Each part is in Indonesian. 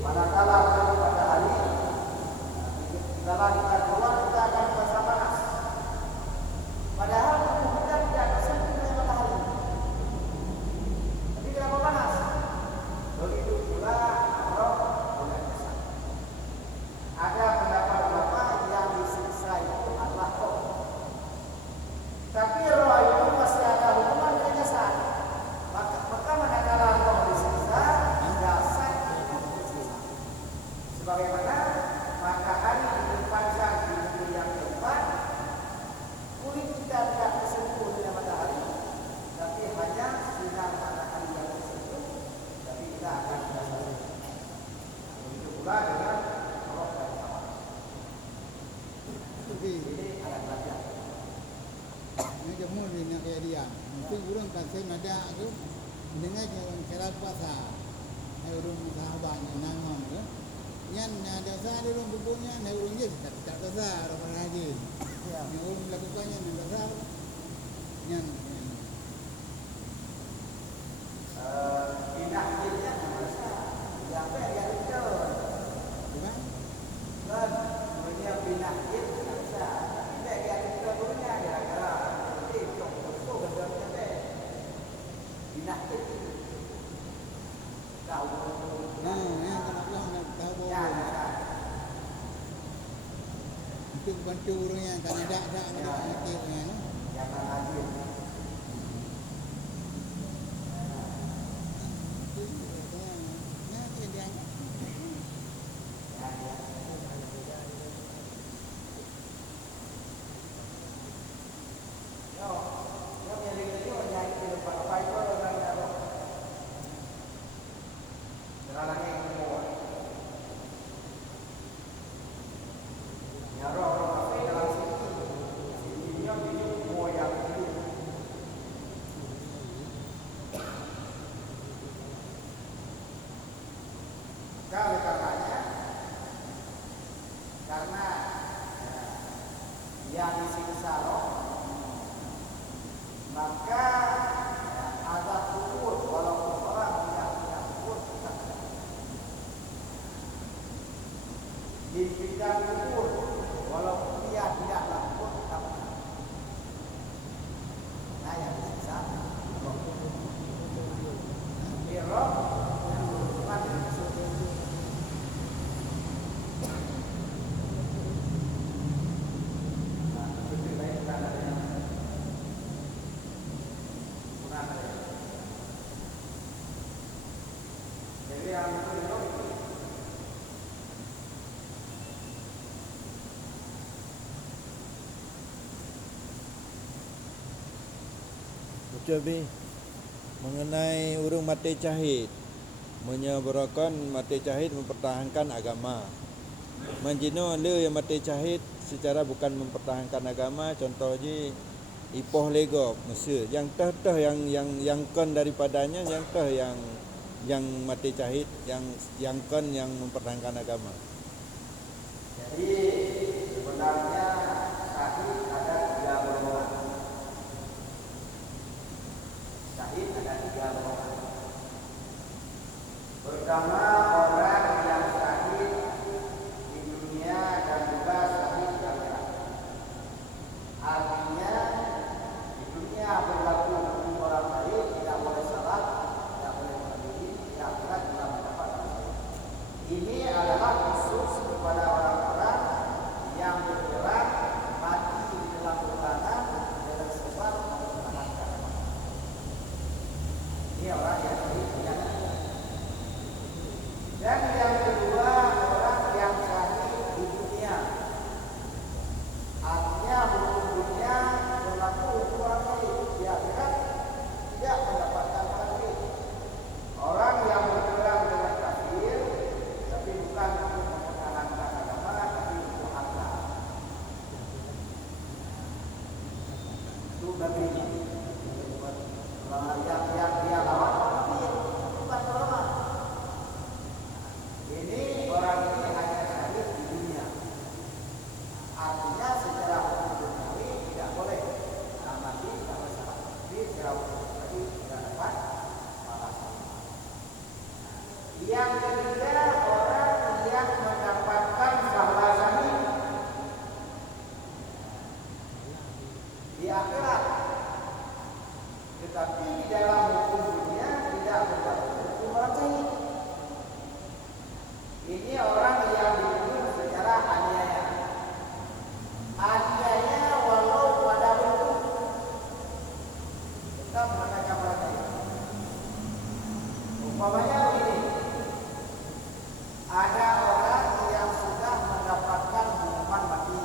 manakala pada hari setelah kita keluar kita akan merasa panas. Padahal tubuh kita tidak tersentuh dengan matahari. Tapi kenapa panas? Begitu pula roh dengan jasad. Ada pendapat ulama yang disiksa itu adalah roh. Tapi roh itu masih ada hubungan dengan jasad. Maka manakala roh disiksa, jasad itu disiksa. Sebagaimana matahari diterbangkan di bumi yang tepat, kulit kita tidak tersentuh dengan matahari, tapi hanya sinar matahari yang tersentuh, tapi kita akan merasa. Begitu pula dengan roh dan nyawa. Ini alat belajar. Ini jemur ni nak kaya dia. Mungkin urang kan saya ada tu dengan jalan kerap pasar. Hai urang sahabat nangon tu. Yan ada sah urang bukunya, hai urang je tak besar orang haji. Ya. Yang urang melakukannya yang besar. Yan. Pindah dirinya masa yang yang itu. Bukan? Kan punya pindah diri masa. Tidak yang itu punya gara-gara itu gendamnya teh. Pindah diri. Tahu. Yang kalau Allah nak tahu. Ya. Untuk bantu urang yang kan ada mati punya. Jangan lagi. Oleh karenanya, karena yang disiksa roh, maka azab kubur walaupun orang tidak punya kubur kita tidak. Disiksa kubur walaupun dia tidak kubur kita tidak. Nah yang disiksa roh. Di roh yang berhubungan dengan kesucian. Jadi yang itu Ucapi mengenai urung mati syahid, menyebarakan mati syahid mempertahankan agama. Menjino le yang mati syahid secara bukan mempertahankan agama, contoh je Ipoh Lego Mesir, yang tah yang kon daripadanya, yang tah yang mati syahid, yang kon yang mempertahankan agama. Jadi sebenarnya syahid ada 3 golongan. Syahid ada 3 golongan. Pertama orang yang syahid di dunia dan juga syahid di akhirat. Artinya di dunia berlaku hukum orang syahid, tidak boleh salat, tidak boleh berdiri, di akhirat juga mendapat dosa. Ini adalah khusus kepada orang-orang yang bergerak mati di dalam peperangan dengan sebab mempertahankan agama. Ini orang yang syahid di dunia. Dan yang kedua orang yang syahid di dunia. Artinya hukum dunia berlaku hukum orang syahid, di akhirat tidak mendapatkan kafir. Orang yang berperang dengan kafir tapi bukan untuk mempertahankan agama, tapi untuk harta. Itu bagi yang dia lawan kafir, bukan ulama. Yang ketiga, orang yang mendapatkan pahala syahid di akhirat, tetapi di dalam hukum dunia tidak berlaku hukum orang syahid. Ini orang yang dibunuh secara aniaya. Aniaya walau pada bentuk tetap menangkap orang syahid. Umpamanya begini, ada orang yang sudah mendapatkan hukuman mati.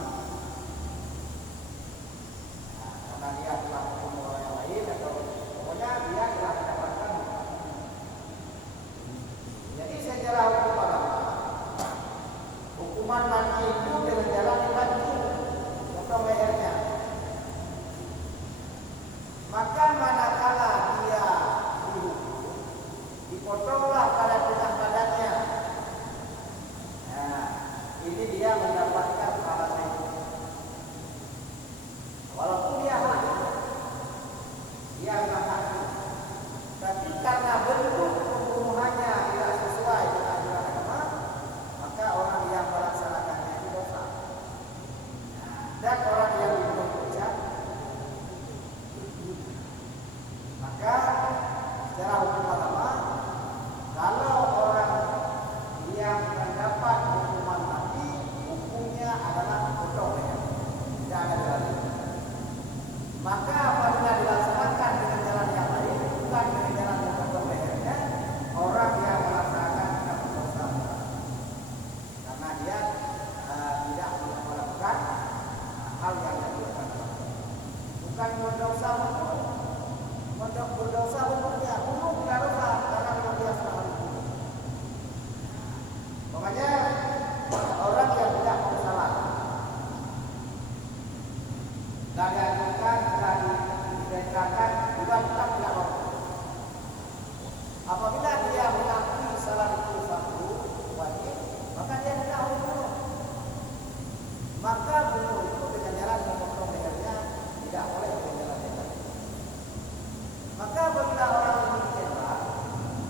Nah, karena dia telah membunuh orang yang lain atau pokoknya dia telah mendapatkan hukuman. Jadi secara hukum agama, hukuman mati itu dengan jalan dibantu potong lehernya. Maka manakala dia dihukum, dipotonglah pada tengah badannya. Nah, ini dia mendapatkan pahala syahid. Walaupun dia mati, dia nggak mati. Tapi karena bentuk pembunuhannya tidak sesuai dengan aturan agama, maka orang yang melaksanakannya itu dosa. Dan orang yang dibunuh dosa, maka secara hukum agama, kalau orang yang mendapat hukuman mati, hukumnya adalah potong leher, tidak ada jalan. Maka apabila dilaksanakan dengan jalan yang lain, bukan dengan jalan memotong lehernya, orang yang melaksanakan tidak berdosa, karena dia tidak melakukan hal yang dilakukan. Bukan berdosa berdosa bentuknya, bunuh tidak dosa karena memang dia sudah dibunuh. Makanya orang yang tidak bersalah, tidak diajukan, tidak diperintahkan, juga tetap tidak lolos. Apabila dia mengakui salah itu satu wajib, maka dia tidak harus bunuh. Maka bunuh itu dengan jalan memotong lehernya tidak boleh dengan jalan yang lain. Maka apabila orang ini ditembak,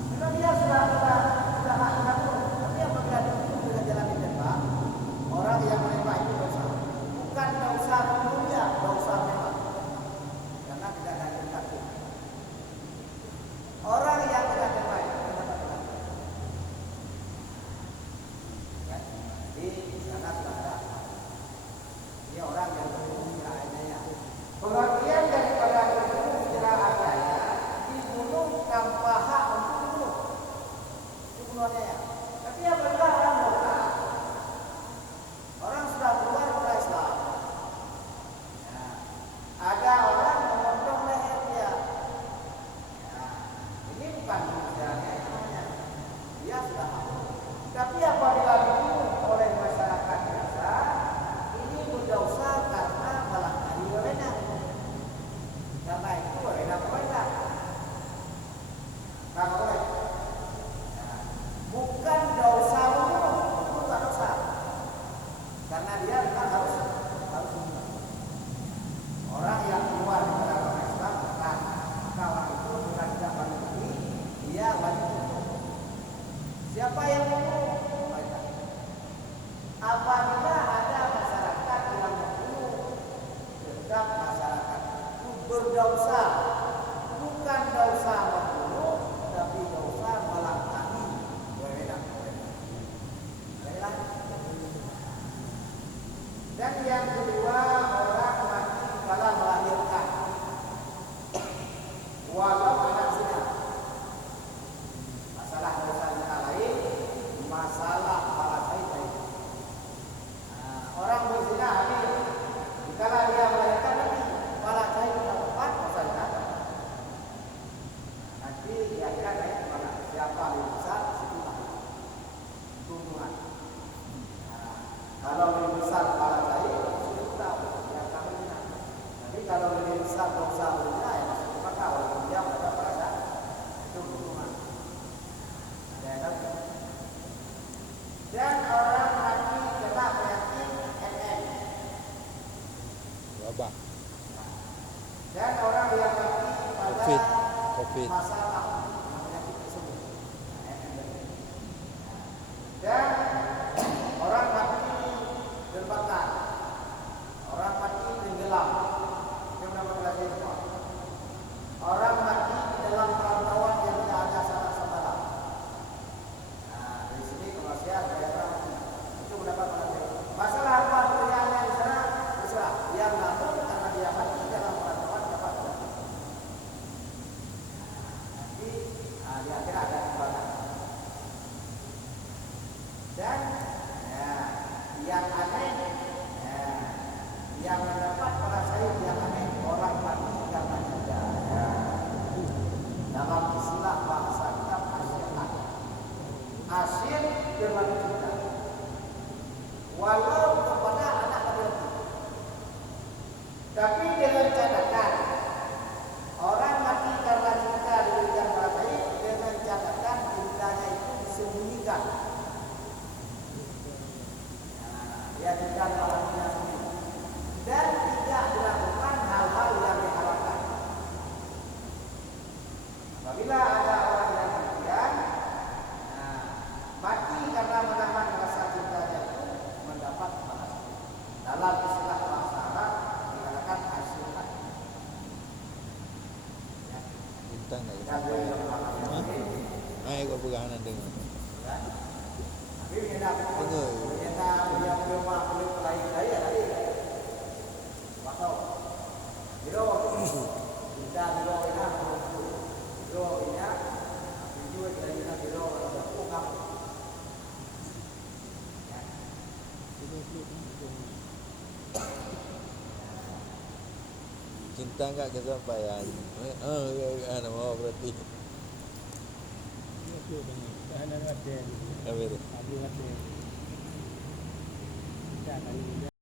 karena dia sudah hak bunuh, tapi apabila dibunuh dengan jalan ditembak, orang yang menembak itu dosa. Bukan dosa membunuhnya, dosa menembak. Karena tidak ada yang takut. Orang yang tidak tembak itu tidak takut. Kan? Di sana sudah ada. Dia orang yang berbunuh secara aniaya. Pengertian daripada berbunuh secara aniaya, dibunuh tanpa hak untuk dibunuh. Itu bunuhannya ya. Tapi apabila orang murtad, orang sudah keluar dari Islam, ya, ada orang memotong leher dia. Ya, ini bukan bunuh secara aniaya namanya. Dia sudah mampu. Tapi apabila dibunuh oleh masyarakat biasa, ini berdosa karena melangkahi wewenang. Karena itu wewenang pemerintah. Nggak boleh. Nah, bukan dosa bunuh, itu bukan dosa. Karena dia memang harus bunuh. Orang yang keluar dari agama Islam, maka orang itu bukan tidak wajib mati, dia wajib bunuh. Siapa yang bunuh? Pemerintah. Apabila ada masyarakat yang membunuh, tetap masyarakat itu berdosa. Bukan dosa membunuh, tapi dosa melangkahi wewenang pemerintah. Baiklah. Dan yang kedua, orang mati kala melahirkan, walau anak zina. Masalah dosa zina lain, masalah pahala syahid lain. Orang berzina hamil, jika dia melahirkan nanti pahala syahid dapat, dosa zina dapat. Nanti di akhirat naik kemana? Siapa lebih besar, situ lahir. Tuntunan. Kalau lebih besar pahala syahid, sudah tahu dia akan berzina. Tapi kalau lebih besar dosa berzina, ya masuk neraka walaupun dia mendapat pahala syahid. Itu tuntunan. Ada yang tahu? Dan orang mati kena penyakit MM. Wabah. Dan orang yang mati pada COVID. masalah penyakit tersebut. hasil berbagi cinta. Walau kepada anak laki-laki. Tapi dengan catatan orang mati karena cinta diberikan baik dengan catatan cintanya itu disembunyikan. Dia tidak melakukannya sendiri dan tidak dilakukan hal-hal yang diharapkan. Apabila ada orang yang demikian, mati karena menahan rasa cintanya itu mendapat balasan. Dalam istilah bahasa Arab dikatakan asyukat. Bintang tak Dan sampai. yang melakukan Ai kau pegangan dengan. tapi ternyata punya rumah belum lain tadi. Waktu biro kita biro ini biro ini video kita biro ada program. Cinta enggak kesampaian. Ada mau berarti. Tahanan ada. Apa itu? Abu ada. Kita akan